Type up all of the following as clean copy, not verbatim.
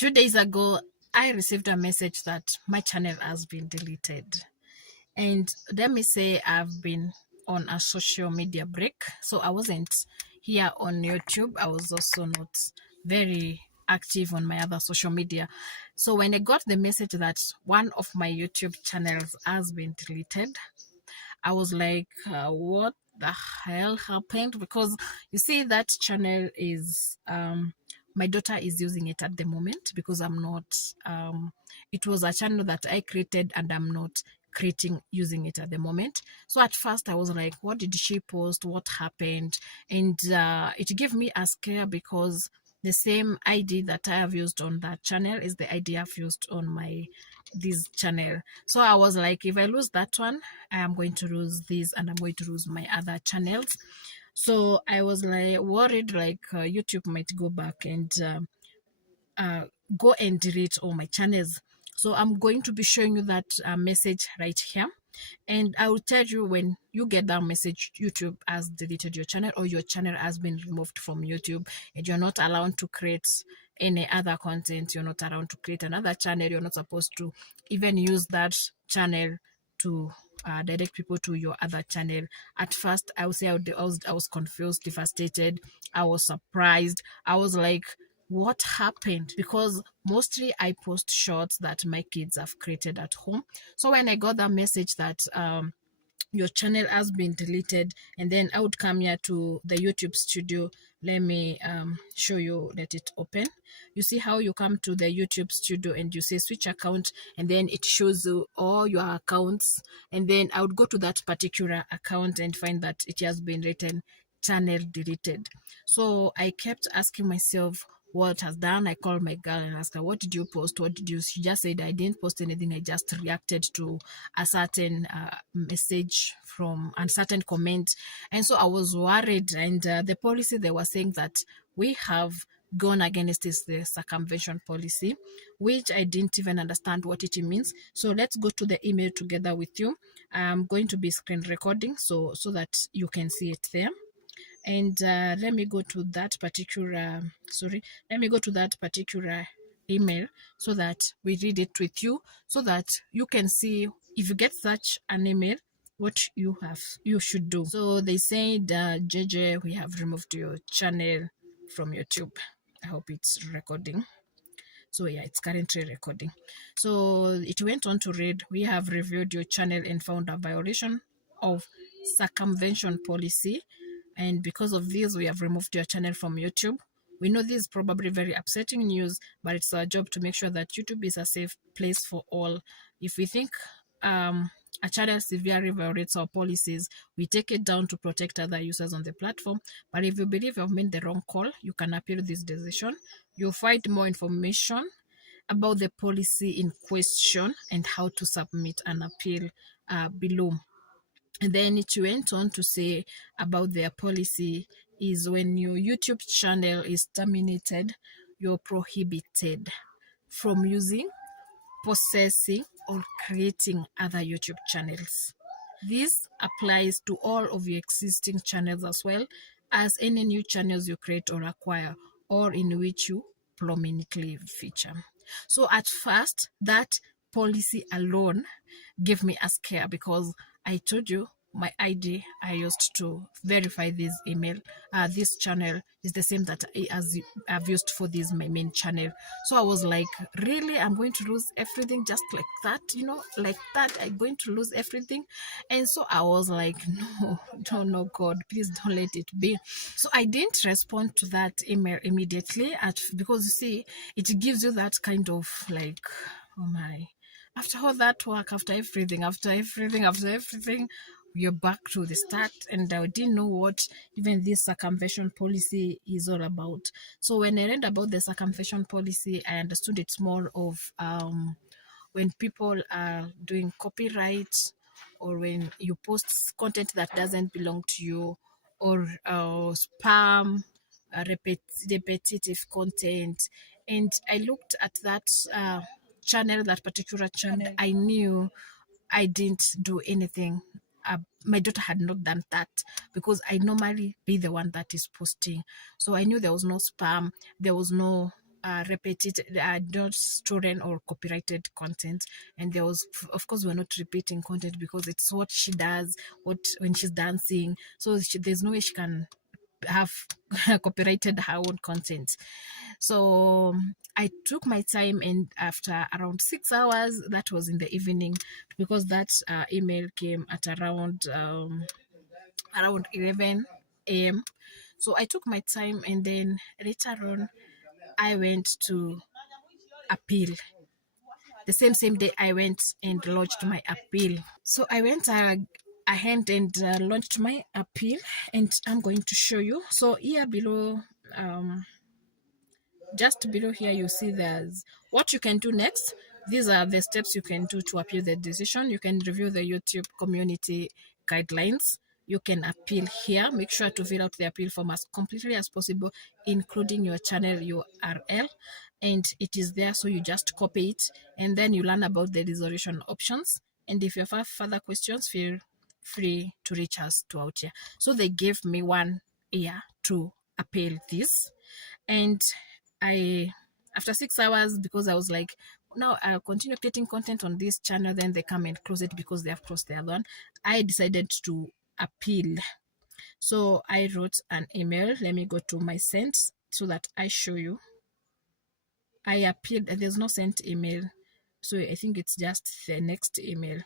few days ago, I received a message that my channel has been deleted. And let me say, I've been on a social media break. So I wasn't here on YouTube. I was also not very active on my other social media. So when I got the message that one of my YouTube channels has been deleted, I was like, what the hell happened? Because you see, that channel is my daughter is using it at the moment, because I'm not it was a channel that I created and I'm not creating using it at the moment. So at first I was like, what did she post, what happened? And it gave me a scare, because the same ID that I have used on that channel is the ID I've used on my this channel. So I was like, if I lose that one, I am going to lose this, and I'm going to lose my other channels. So I was like worried, like YouTube might go back and go and delete all my channels. So I'm going to be showing you that message right here, and I will tell you when you get that message, YouTube has deleted your channel, or your channel has been removed from YouTube, and you're not allowed to create any other content. You're not allowed to create another channel. You're not supposed to even use that channel to direct people to your other channel. At first, I would say I was confused, devastated. I was surprised. I was like, what happened? Because mostly I post shorts that my kids have created at home. So when I got that message that your channel has been deleted, and then I would come here to the YouTube studio. Let me show you. Let it open. You see how you come to the YouTube studio and you say switch account, and then it shows you all your accounts, and then I would go to that particular account and find that it has been written channel deleted. So I kept asking myself, what has done. I called my girl and asked her, what did you post? What did you? She just said, I didn't post anything. I just reacted to a certain message from a certain comment. And so I was worried. And the policy, they were saying that we have gone against is the circumvention policy, which I didn't even understand what it means. So let's go to the email together with you. I'm going to be screen recording so that you can see it there. And let me go to that particular email so that we read it with you, so that you can see if you get such an email what you should do. So they said, JJ, we have removed your channel from YouTube. I hope it's recording. So yeah, it's currently recording. So it went on to read, we have reviewed your channel and found a violation of circumvention policy, and because of this we have removed your channel from YouTube. We know this is probably very upsetting news, but it's our job to make sure that YouTube is a safe place for all. If we think a channel severely violates our policies, we take it down to protect other users on the platform. But if you believe you have made the wrong call, you can appeal this decision. You'll find more information about the policy in question and how to submit an appeal below. And then it went on to say about their policy is when your YouTube channel is terminated, you're prohibited from using, possessing, or creating other YouTube channels. This applies to all of your existing channels as well as any new channels you create or acquire, or in which you prominently feature. So at first, that policy alone gave me a scare, because I told you my ID I used to verify this email, this channel is the same that I've used for this my main channel. So I was like, really, I'm going to lose everything just like that, like that, I'm going to lose everything. And so I was like, no, God, please don't let it be. So I didn't respond to that email immediately, because you see, it gives you that kind of like, oh my, after all that work, after everything, you're back to the start. And I didn't know what even this circumvention policy is all about. So when I read about the circumvention policy, I understood it's more of when people are doing copyright, or when you post content that doesn't belong to you, or spam, repetitive content. And I looked at that channel, that particular channel. I knew I didn't do anything. My daughter had not done that, because I normally be the one that is posting. So I knew there was no spam, there was no repeated, not stolen or copyrighted content. And there was, of course, we're not repeating content because it's what she does, what when she's dancing. So there's no way she can have copyrighted her own content. So I took my time, and after around 6 hours, that was in the evening, because that email came at around 11 a.m. So I took my time, and then later on I went to appeal. The same day I went and lodged my appeal. So I went ahead and launched my appeal, and I'm going to show you. So here below, just below here, you see there's what you can do next. These are the steps you can do to appeal the decision. You can review the YouTube community guidelines. You can appeal here. Make sure to fill out the appeal form as completely as possible, including your channel URL. And it is there, so you just copy it, and then you learn about the resolution options. And if you have further questions, feel free to reach us to out here. So they gave me 1 year to appeal this. And I, after 6 hours, because I was like, now I'll continue creating content on this channel, then they come and close it because they have closed the other one. I decided to appeal. So I wrote an email. Let me go to my sent so that I show you. I appealed. There's no sent email, so I think it's just the next email.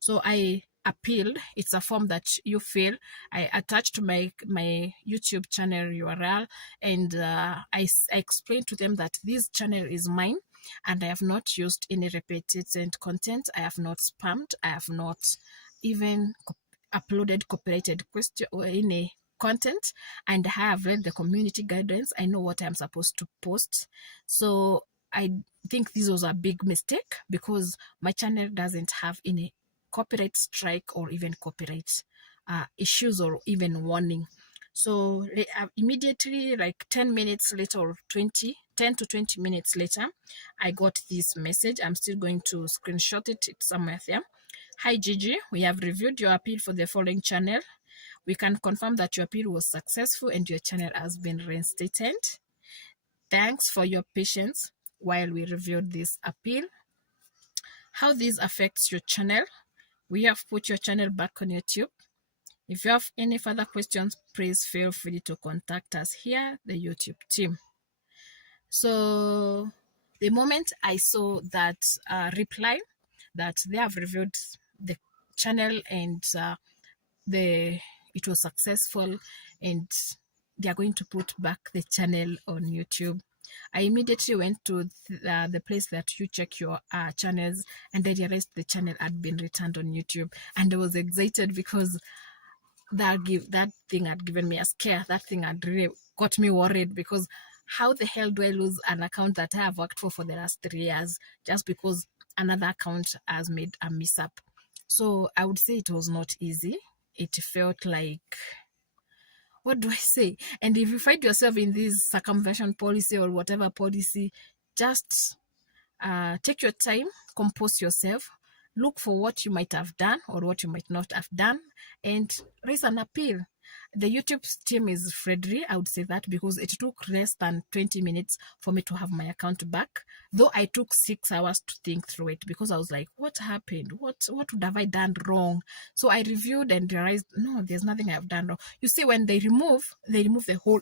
So I appealed. It's a form that you fill. I attached my YouTube channel URL, and I explained to them that this channel is mine, and I have not used any repeated content. I have not spammed. I have not even uploaded copyrighted question or any content, and I have read the community guidelines. I know what I'm supposed to post. So I think this was a big mistake, because my channel doesn't have any copyright strike or even copyright issues or even warning. So immediately, like 10 minutes later, or 10 to 20 minutes later, I got this message. I'm still going to screenshot it. It's somewhere there. Hi Gigi, we have reviewed your appeal for the following channel. We can confirm that your appeal was successful and your channel has been reinstated. Thanks for your patience while we reviewed this appeal. How this affects your channel: we have put your channel back on YouTube. If you have any further questions, please feel free to contact us here, the YouTube team. So the moment I saw that reply that they have reviewed the channel and it was successful and they are going to put back the channel on YouTube, I immediately went to the place that you check your channels, and I realized the channel had been returned on YouTube, and I was excited because that thing had given me a scare. That thing had really got me worried, because how the hell do I lose an account that I have worked for the last 3 years just because another account has made a mishap? So I would say it was not easy. It felt like, what do I say? And if you find yourself in this circumvention policy or whatever policy, just take your time, compose yourself, look for what you might have done or what you might not have done, and raise an appeal. The YouTube team is friendly, I would say that, because it took less than 20 minutes for me to have my account back, though I took 6 hours to think through it, because I was like, what happened? What would have I done wrong? So I reviewed and realized, no, there's nothing I've done wrong. You see, when they remove the whole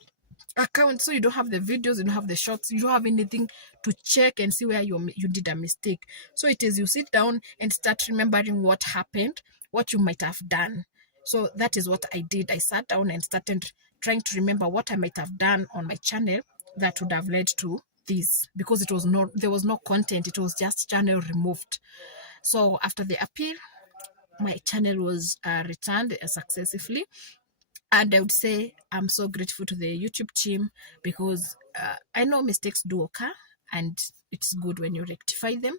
account, so you don't have the videos, you don't have the shots, you don't have anything to check and see where you did a mistake. So it is, you sit down and start remembering what happened, what you might have done. So that is what I did. I sat down and started trying to remember what I might have done on my channel that would have led to this, because there was no content, it was just channel removed. So after the appeal, my channel was returned successfully. And I would say I'm so grateful to the YouTube team, because I know mistakes do occur, and it's good when you rectify them.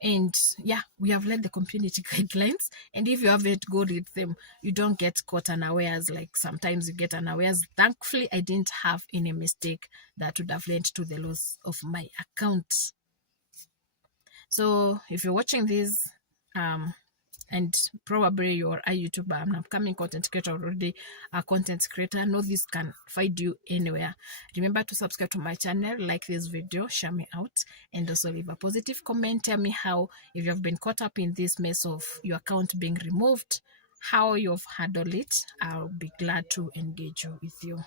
And yeah, we have read the community guidelines, and if you haven't go read them, you don't get caught unawares. Like sometimes you get unawares. Thankfully, I didn't have any mistake that would have led to the loss of my account. So if you're watching this, and probably you're a YouTuber, an upcoming content creator, already a content creator, know this can find you anywhere. Remember to subscribe to my channel, like this video, share me out, and also leave a positive comment. Tell me how, if you have been caught up in this mess of your account being removed, how you've handled it. I'll be glad to engage with you.